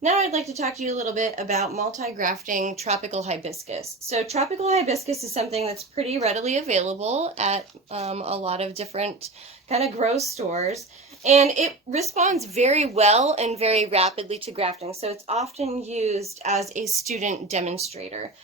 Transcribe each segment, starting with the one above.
Now I'd like to talk to you a little bit about multi-grafting tropical hibiscus. So tropical hibiscus is something that's pretty readily available at a lot of different kind of grow stores, and it responds very well and very rapidly to grafting. So it's often used as a student demonstrator.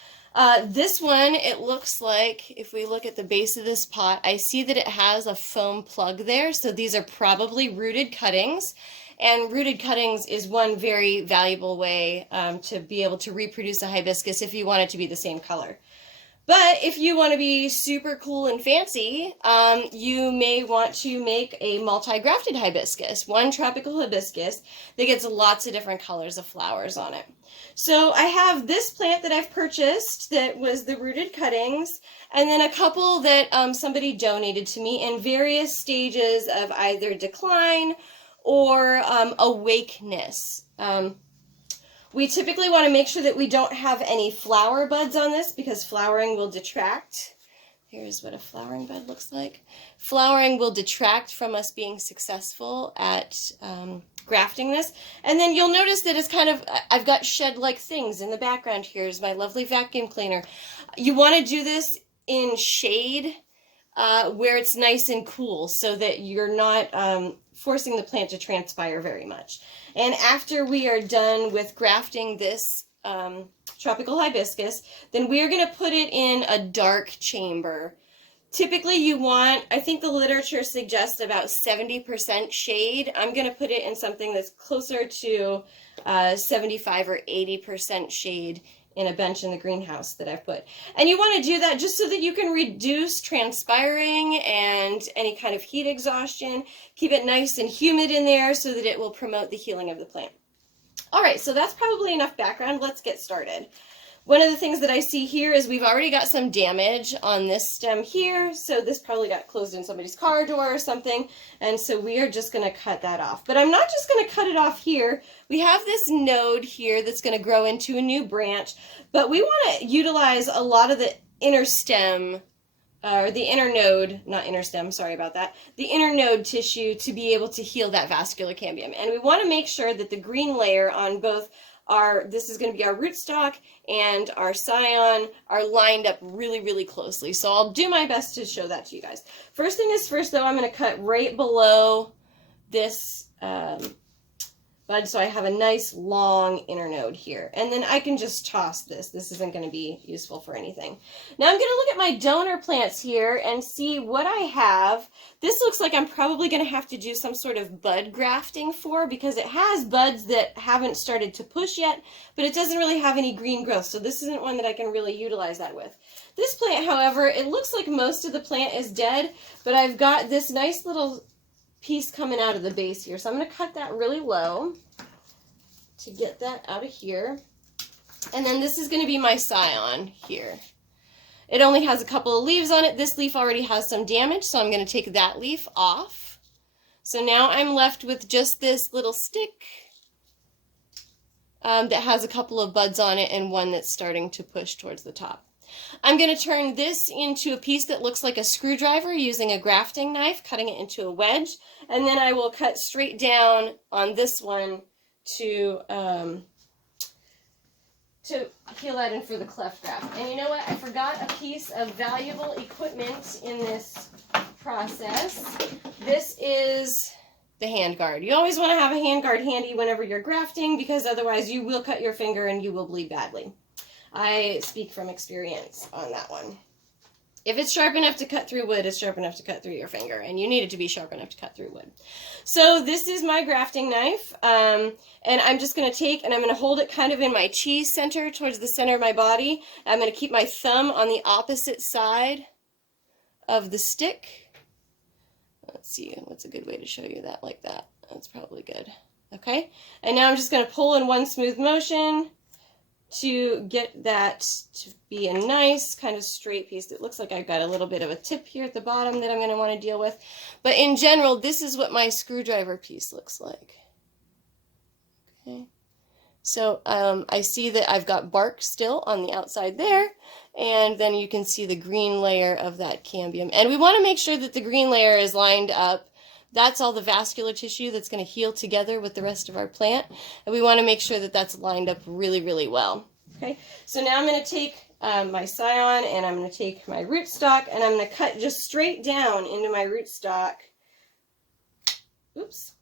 This one, it looks like, if we look at the base of this pot, I see that it has a foam plug there. So these are probably rooted cuttings. And rooted cuttings is one very valuable way to be able to reproduce a hibiscus if you want it to be the same color. But if you want to be super cool and fancy, you may want to make a multi-grafted hibiscus, one tropical hibiscus that gets lots of different colors of flowers on it. So I have this plant that I've purchased that was the rooted cuttings, and then a couple that somebody donated to me in various stages of either decline or awakeness. We typically want to make sure that we don't have any flower buds on this because flowering will detract. Here's what a flowering bud looks like. Flowering will detract from us being successful at grafting this. And then you'll notice that it's kind of, I've got shed-like things in the background. Here's my lovely vacuum cleaner. You want to do this in shade where it's nice and cool so that you're not forcing the plant to transpire very much. And after we are done with grafting this tropical hibiscus, then we are going to put it in a dark chamber. Typically you want, I think the literature suggests about 70% shade. I'm going to put it in something that's closer to 75 or 80% shade in a bench in the greenhouse that I've put. And you want to do that just so that you can reduce transpiring and any kind of heat exhaustion. Keep it nice and humid in there so that it will promote the healing of the plant. All right, so that's probably enough background. Let's get started. One of the things that I see here is we've already got some damage on this stem here, so this probably got closed in somebody's car door or something, and so we are just going to cut that off. But I'm not just going to cut it off here. We have this node here that's going to grow into a new branch, but we want to utilize a lot of the inner stem, or the inner node, not inner stem, sorry about that, the inner node tissue to be able to heal that vascular cambium. And we want to make sure that the green layer on both this is going to be our rootstock and our scion are lined up really, really closely. So I'll do my best to show that to you guys. First thing is first, though, I'm going to cut right below this bud so I have a nice long inner node here. And then I can just toss this. This isn't going to be useful for anything. Now I'm going to look at my donor plants here and see what I have. This looks like I'm probably going to have to do some sort of bud grafting for because it has buds that haven't started to push yet, but it doesn't really have any green growth. So this isn't one that I can really utilize that with. This plant, however, it looks like most of the plant is dead, but I've got this nice little piece coming out of the base here. So I'm going to cut that really low to get that out of here. And then this is going to be my scion here. It only has a couple of leaves on it. This leaf already has some damage, so I'm going to take that leaf off. So now I'm left with just this little stick that has a couple of buds on it and one that's starting to push towards the top. I'm going to turn this into a piece that looks like a screwdriver using a grafting knife, cutting it into a wedge, and then I will cut straight down on this one to heal that in for the cleft graft. And you know what? I forgot a piece of valuable equipment in this process. This is the handguard. You always want to have a handguard handy whenever you're grafting because otherwise you will cut your finger and you will bleed badly. I speak from experience on that one. If it's sharp enough to cut through wood, it's sharp enough to cut through your finger, and you need it to be sharp enough to cut through wood. So this is my grafting knife, and I'm just going to take, and I'm going to hold it kind of in my cheese center towards the center of my body. I'm going to keep my thumb on the opposite side of the stick. Let's see, what's a good way to show you that like that? That's probably good. Okay, and now I'm just going to pull in one smooth motion to get that to be a nice kind of straight piece. It looks like I've got a little bit of a tip here at the bottom that I'm going to want to deal with. But in general, this is what my screwdriver piece looks like. Okay. So I see that I've got bark still on the outside there, and then you can see the green layer of that cambium. And we want to make sure that the green layer is lined up That's all the vascular tissue that's going to heal together with the rest of our plant. And we want to make sure that that's lined up really, really well. Okay, so now I'm going to take my scion, and I'm going to take my rootstock, and I'm going to cut just straight down into my rootstock. Oops,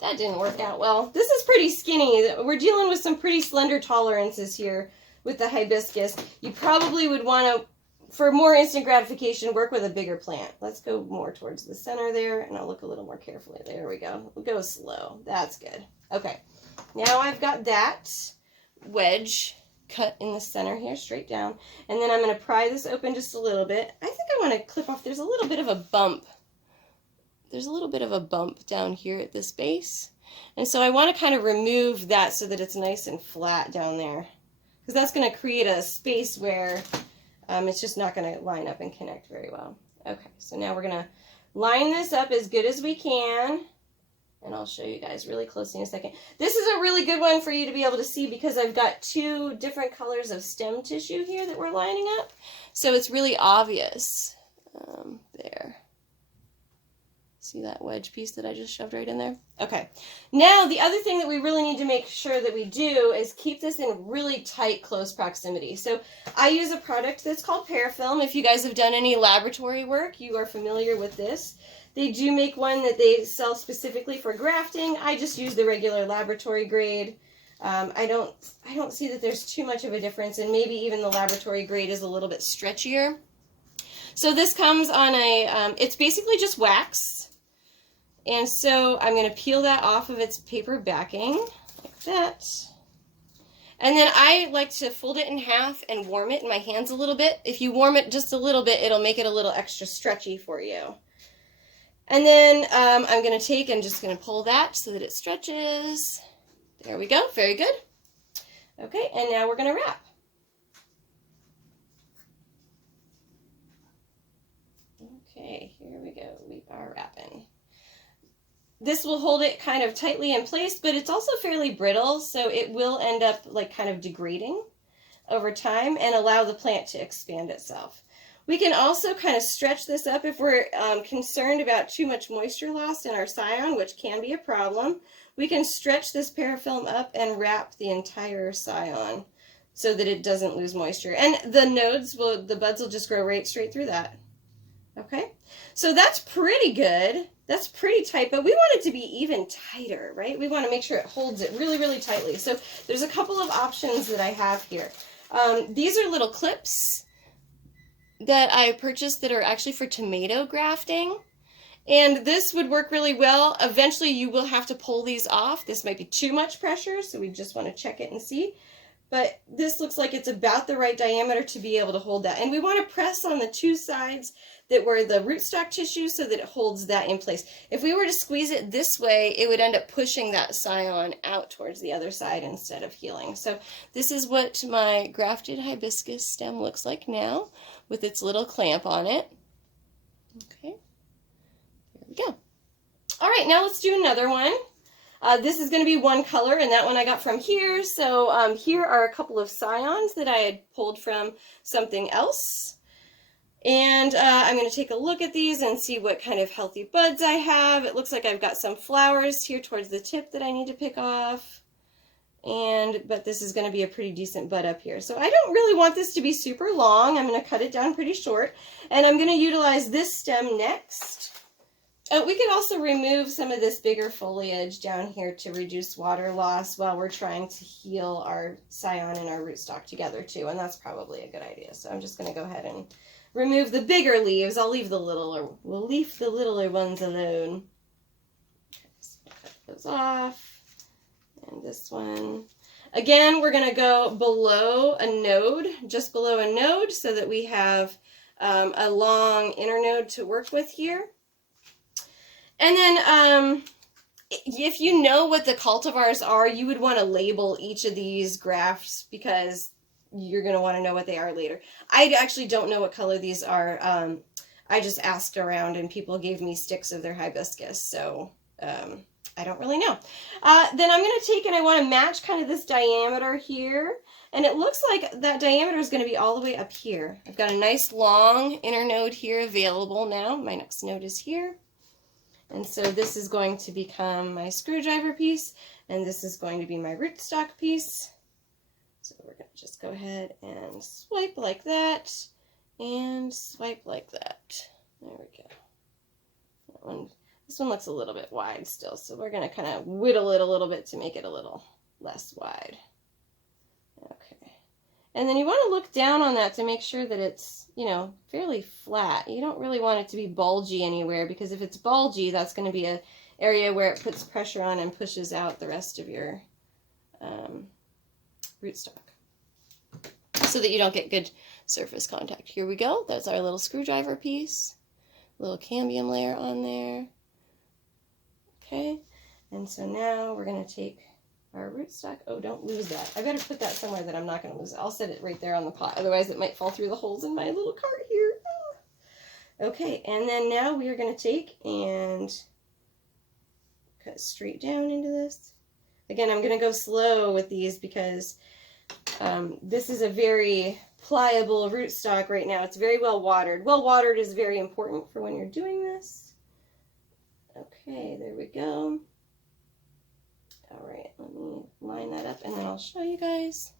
that didn't work out well. This is pretty skinny. We're dealing with some pretty slender tolerances here with the hibiscus. You probably would want to, for more instant gratification, work with a bigger plant. Let's go more towards the center there, and I'll look a little more carefully. There we go. We'll go slow. That's good. Okay, now I've got that wedge cut in the center here, straight down, and then I'm going to pry this open just a little bit. I think I want to clip off. There's a little bit of a bump. There's a little bit of a bump down here at this base, and so I want to kind of remove that so that it's nice and flat down there, because that's going to create a space where it's just not going to line up and connect very well. Okay, so now we're going to line this up as good as we can, and I'll show you guys really closely in a second. This is a really good one for you to be able to see, because I've got two different colors of stem tissue here that we're lining up, so it's really obvious. There. See that wedge piece that I just shoved right in there? Okay. Now, the other thing that we really need to make sure that we do is keep this in really tight, close proximity. So I use a product that's called Parafilm. If you guys have done any laboratory work, you are familiar with this. They do make one that they sell specifically for grafting. I just use the regular laboratory grade. I don't see that there's too much of a difference, and maybe even the laboratory grade is a little bit stretchier. So this comes on a, it's basically just wax. And so I'm going to peel that off of its paper backing, like that. And then I like to fold it in half and warm it in my hands a little bit. If you warm it just a little bit, it'll make it a little extra stretchy for you. And then I'm going to take and just going to pull that so that it stretches. There we go. Very good. Okay, and now we're going to wrap. Okay, here we go. We are wrapping. This will hold it kind of tightly in place, but it's also fairly brittle, so it will end up like kind of degrading over time and allow the plant to expand itself. We can also kind of stretch this up if we're concerned about too much moisture loss in our scion, which can be a problem. We can stretch this parafilm up and wrap the entire scion so that it doesn't lose moisture. And the nodes will, the buds will just grow right straight through that. Okay, so that's pretty good. That's pretty tight, but we want it to be even tighter, right? We want to make sure it holds it really, really tightly. So there's a couple of options that I have here. These are little clips that I purchased that are actually for tomato grafting. And this would work really well. Eventually you will have to pull these off. This might be too much pressure, so we just want to check it and see. But this looks like it's about the right diameter to be able to hold that. And we want to press on the two sides that were the rootstock tissue so that it holds that in place. If we were to squeeze it this way, it would end up pushing that scion out towards the other side instead of healing. So this is what my grafted hibiscus stem looks like now with its little clamp on it. Okay, there we go. All right, now let's do another one. This is going to be one color, and that one I got from here. So here are a couple of scions that I had pulled from something else. And I'm going to take a look at these and see what kind of healthy buds I have. It looks like I've got some flowers here towards the tip that I need to pick off. But this is going to be a pretty decent bud up here. So I don't really want this to be super long. I'm going to cut it down pretty short. And I'm going to utilize this stem next. We could also remove some of this bigger foliage down here to reduce water loss while we're trying to heal our scion and our rootstock together too. And that's probably a good idea. So I'm just going to go ahead and remove the bigger leaves. I'll leave the littler, we'll leave the littler ones alone. So cut those off. And this one. Again, we're going to go below a node, just below a node, so that we have a long inner node to work with here. And then if you know what the cultivars are, you would want to label each of these grafts because you're going to want to know what they are later. I actually don't know what color these are. I just asked around and people gave me sticks of their hibiscus, so I don't really know. Then I'm going to take and I want to match kind of this diameter here. And it looks like that diameter is going to be all the way up here. I've got a nice long inner node here available now. My next node is here. And so this is going to become my screwdriver piece, and this is going to be my rootstock piece. So we're going to just go ahead and swipe like that, and swipe like that. There we go. That one, this one looks a little bit wide still, so we're going to kind of whittle it a little bit to make it a little less wide. Okay. And then you want to look down on that to make sure that it's, you know, fairly flat. You don't really want it to be bulgy anywhere, because if it's bulgy, that's going to be an area where it puts pressure on and pushes out the rest of your rootstock, so that you don't get good surface contact. Here we go. That's our little screwdriver piece. Little cambium layer on there. Okay. And so now we're going to take our rootstock. Oh, don't lose that. I better put that somewhere that I'm not going to lose it. I'll set it right there on the pot. Otherwise, it might fall through the holes in my little cart here. Ah. Okay. And then now we are going to take and cut straight down into this. Again, I'm going to go slow with these because this is a very pliable rootstock right now. It's very well watered. Well watered is very important for when you're doing this. Okay, there we go. All right, let me line that up and then I'll show you guys.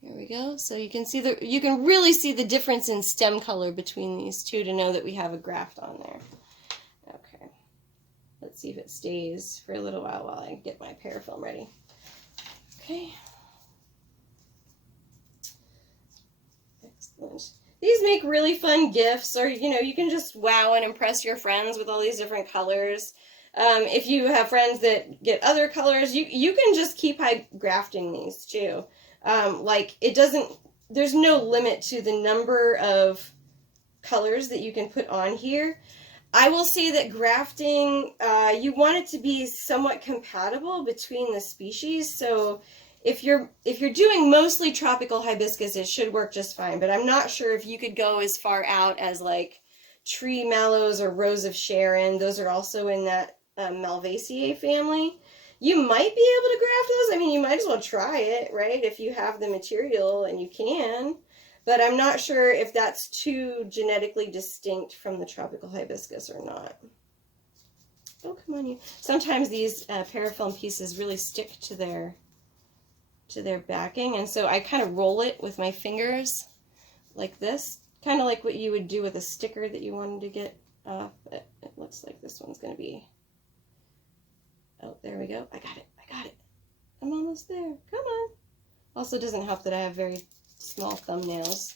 Here we go. So you can see you can really see the difference in stem color between these two to know that we have a graft on there. Okay. Let's see if it stays for a little while I get my parafilm ready. Okay. Excellent. These make really fun gifts, or you know, you can just wow and impress your friends with all these different colors. If you have friends that get other colors, you can just keep grafting these too. Like there's no limit to the number of colors that you can put on here. I will say that grafting, you want it to be somewhat compatible between the species. So if you're doing mostly tropical hibiscus, it should work just fine. But I'm not sure if you could go as far out as like tree mallows or rose of Sharon. Those are also in that Malvaceae family. You might be able to graft those. I mean, you might as well try it, right? If you have the material and you can. But I'm not sure if that's too genetically distinct from the tropical hibiscus or not. Oh, come on, you. Sometimes these parafilm pieces really stick to their backing, and so I kind of roll it with my fingers like this, kind of like what you would do with a sticker that you wanted to get off. But it looks like this one's going to be... Oh, there we go. I got it. I got it. I'm almost there. Come on. Also doesn't help that I have very small thumbnails.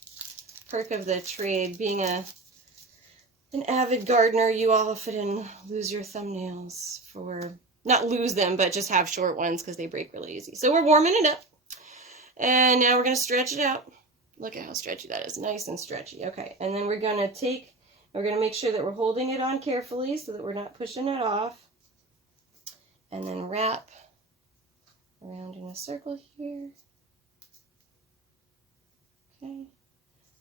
Perk of the trade. Being an avid gardener, you often lose your thumbnails for... Not lose them, but just have short ones because they break really easy. So we're warming it up. And now we're going to stretch it out. Look at how stretchy that is. Nice and stretchy. Okay. And then we're going to make sure that we're holding it on carefully so that we're not pushing it off. And then wrap around in a circle here. Okay.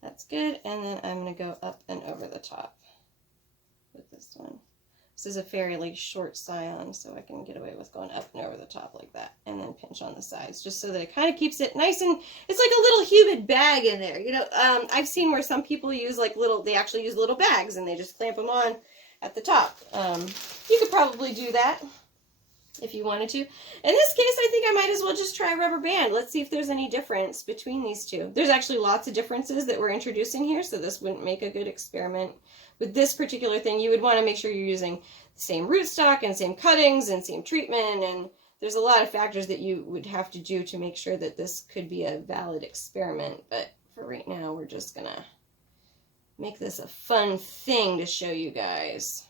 That's good. And then I'm going to go up and over the top with this one. This is a fairly short scion, so I can get away with going up and over the top like that, and then pinch on the sides, just so that it kind of keeps it nice and, it's like a little humid bag in there. You know, I've seen where some people use like they actually use little bags, and they just clamp them on at the top. You could probably do that if you wanted to. In this case, I think I might as well just try a rubber band. Let's see if there's any difference between these two. There's actually lots of differences that we're introducing here, so this wouldn't make a good experiment. With this particular thing, you would want to make sure you're using the same rootstock and same cuttings and same treatment, and there's a lot of factors that you would have to do to make sure that this could be a valid experiment. But for right now, we're just going to make this a fun thing to show you guys.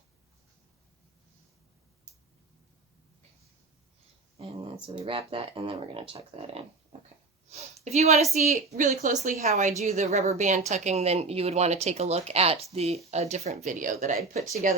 And then so we wrap that, and then we're going to tuck that in. Okay. If you want to see really closely how I do the rubber band tucking, then you would want to take a look at a different video that I'd put together.